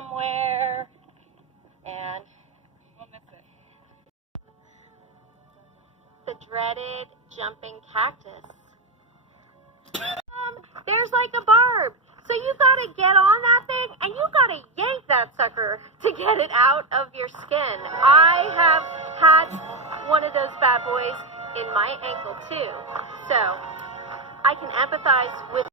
somewhere, and We'll miss it. the dreaded jumping cactus. There's like a barb. So you gotta get on that thing and you gotta yank that sucker to get it out of your skin. I have had one of those bad boys in my ankle too. So I can empathize with